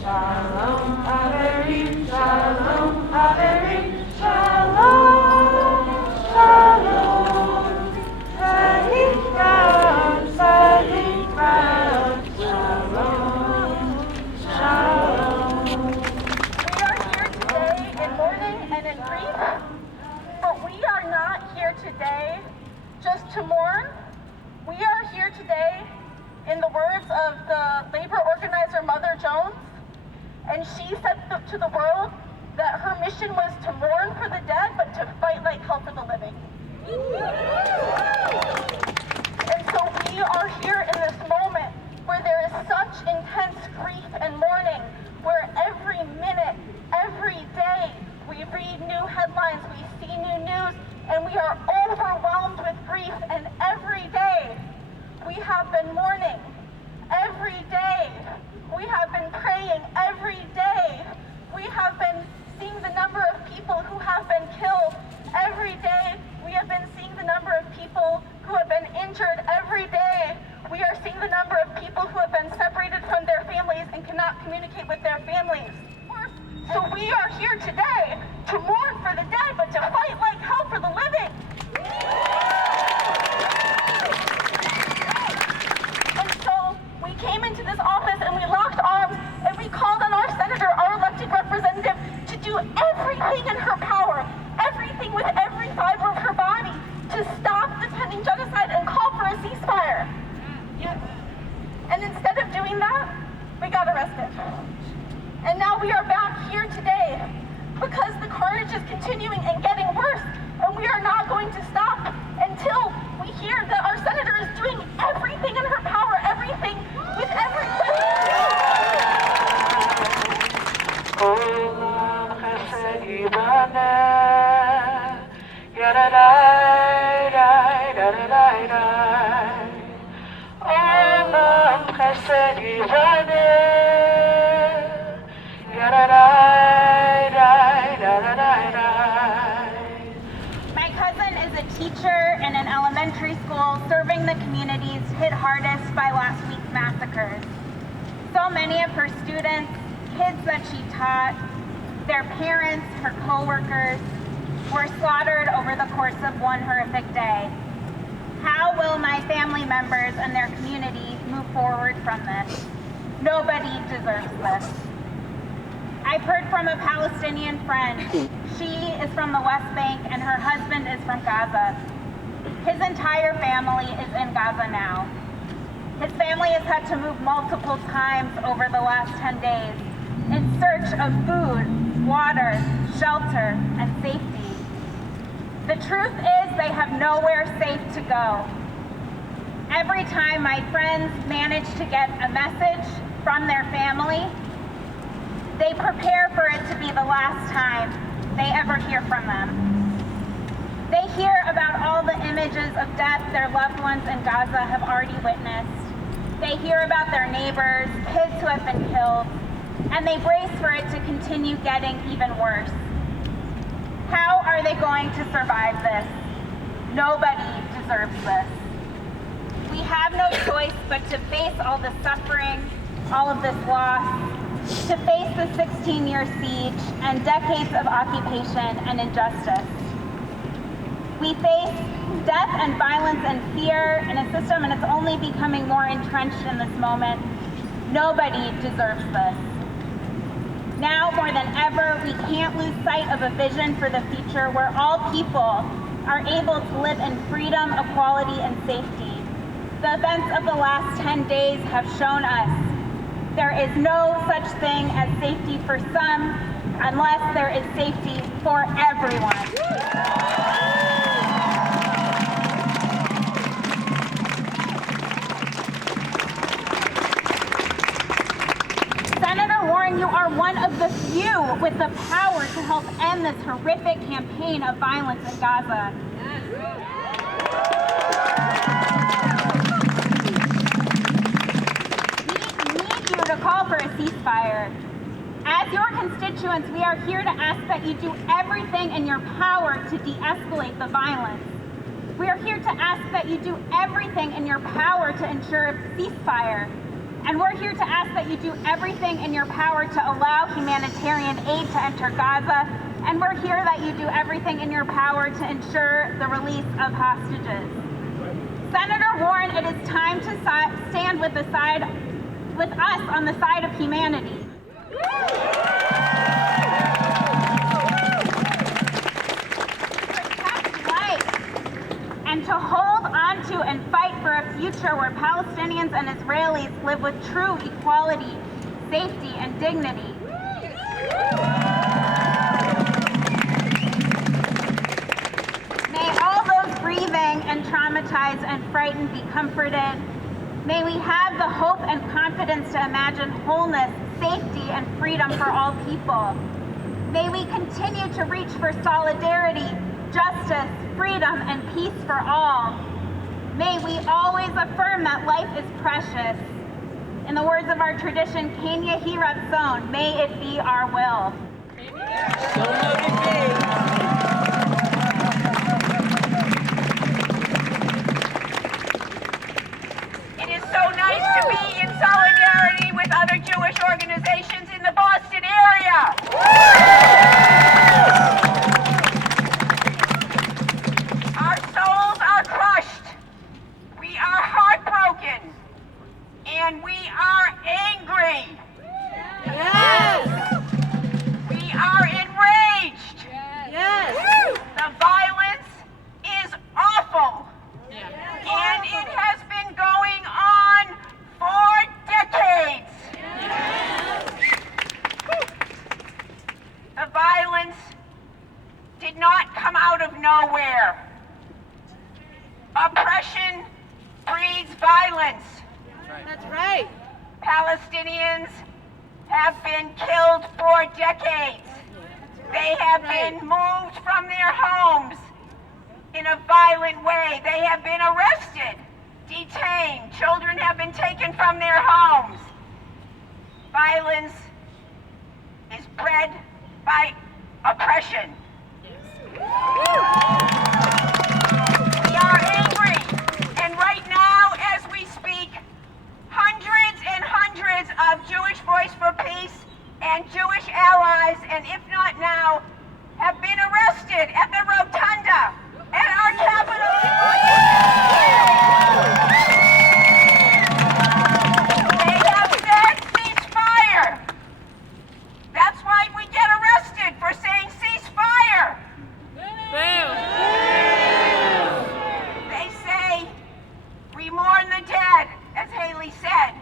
Shalom, Haverim, Shalom, Haverim, Shalom, Shalom. Salikram, Salikram, Shalom, Shalom. We are here today in mourning and in grief, but we are not here today just to mourn. We are here today, in the words of the labor organizer Mother Jones, and she said to the world that her mission was to mourn for the dead, but to fight like hell for the living. And so we are here in this moment where there is such intense grief and mourning, where every minute, every day, we read new headlines, we see new news, and we are overwhelmed with grief, and every day we have been mourning. Every day we have been praying. Every day we have been seeing the number of people who have been killed. Every day we have been seeing the number of people who have been injured. Every day we are seeing the number of people who have been separated from their families and cannot communicate with their families. So we are here today to mourn for the dead, but to fight like hell for the living. And so we came into this office and we locked arms and we called on our senator, our elected representative, to do everything in her power, everything with every fiber of her body, to stop the pending genocide and call for a ceasefire. And instead of doing that, we got arrested. And now we are back here today because the carnage is continuing and getting worse, and we are not going to stop until we hear that our senator is doing everything in her power, everything with every My cousin is a teacher in an elementary school serving the communities hit hardest by last week's massacres. So many of her students, kids that she taught, their parents, her co-workers, were slaughtered over the course of one horrific day. How will my family members and their community move forward from this? Nobody deserves this. I've heard from a Palestinian friend. She is from the West Bank and her husband is from Gaza. His entire family is in Gaza now. His family has had to move multiple times over the last 10 days in search of food, water, shelter, and safety. The truth is they have nowhere safe to go. Every time my friends manage to get a message from their family, they prepare for it to be the last time they ever hear from them. They hear about all the images of death their loved ones in Gaza have already witnessed. They hear about their neighbors, kids who have been killed, and they brace for it to continue getting even worse. How are they going to survive this? Nobody deserves this. We have no choice but to face all the suffering, all of this loss, to face the 16-year siege and decades of occupation and injustice. We face death and violence and fear in a system, and it's only becoming more entrenched in this moment. Nobody deserves this. Now more than ever, we can't lose sight of a vision for the future where all people are able to live in freedom, equality, and safety. The events of the last 10 days have shown us there is no such thing as safety for some unless there is safety for everyone. Senator Warren, you are one of the few with the power to help end this horrific campaign of violence in Gaza. To call for a ceasefire. As your constituents, we are here to ask that you do everything in your power to de-escalate the violence. We are here to ask that you do everything in your power to ensure a ceasefire. And we're here to ask that you do everything in your power to allow humanitarian aid to enter Gaza. And we're here that you do everything in your power to ensure the release of hostages. Senator Warren, it is time to stand with us on the side of humanity. Protect life and to hold on to and fight for a future where Palestinians and Israelis live with true equality, safety, and dignity. May all those grieving and traumatized and frightened be comforted. May we have the hope and confidence to imagine wholeness, safety, and freedom for all people. May we continue to reach for solidarity, justice, freedom, and peace for all. May we always affirm that life is precious. In the words of our tradition, Ken Yehi Ratzon, may it be our will. So let it be. To be in solidarity with other Jewish organizations in the Boston area. Our souls are crushed. We are heartbroken. And we are angry. Yes. We are enraged. Yes. The violence is awful. And it has been going on for decades. The violence did not come out of nowhere. Oppression breeds violence. That's right. Palestinians have been killed for decades. They have been moved from their homes in a violent way. They have been arrested, detained. Children have been taken from their homes. Violence is bred by oppression. We are angry, and right now, as we speak, hundreds and hundreds of Jewish Voice for Peace and Jewish allies, and if not now, have been arrested at the Rotunda at our capital. They have said ceasefire. That's why we get arrested for saying ceasefire. They say we mourn the dead, as Haley said,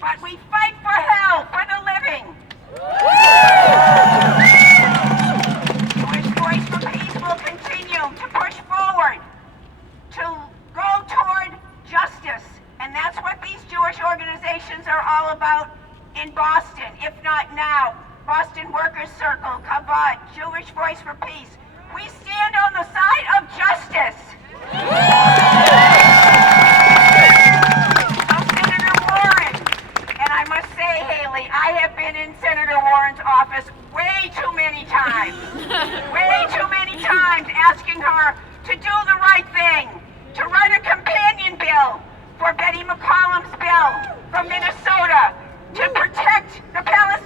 but we fight for hell for the living. Jewish Voice for Peace will continue to push forward, to go toward justice. And that's what these Jewish organizations are all about in Boston, if not now. Boston Workers Circle, Kabod, Jewish Voice for Peace. We stand on the side of justice. So Senator Warren, and I must say, Haley, I have been in Senator Warren's office way too many times asking her to do the right thing, to write a companion bill for Betty McCollum's bill from Minnesota to protect the Palestinians.